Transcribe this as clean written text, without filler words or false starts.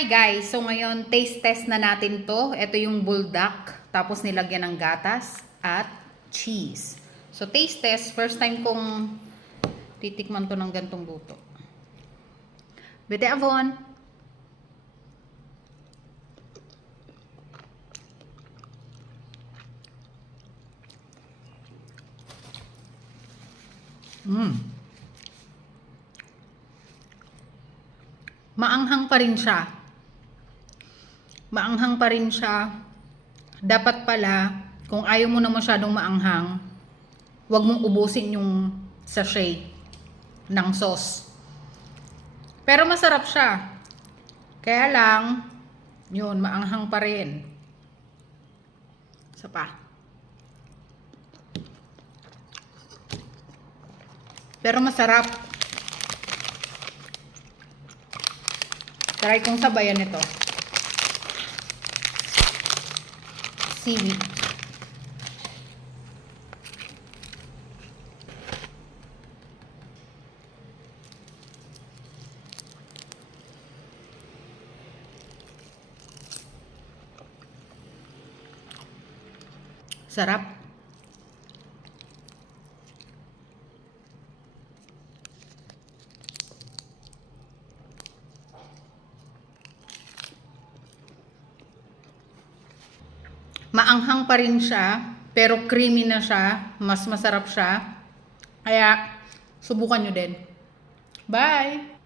Hi guys! So ngayon, taste test na natin to. Ito yung buldak, tapos nilagyan ng gatas at cheese. So taste test, first time kong titikman to ng gantong luto. Bete Avon! Maanghang pa rin siya. Maanghang pa rin siya. Dapat pala, kung ayaw mo na masyadong maanghang, huwag mong ubusin yung sachet ng sauce. Pero masarap siya. Kaya lang, yun, maanghang pa rin. Isa pa. Pero masarap. Try kong sabayan ito. Seaweed. Sarap. Maanghang pa rin siya, pero creamy na siya. Mas masarap siya. Kaya, subukan nyo din. Bye!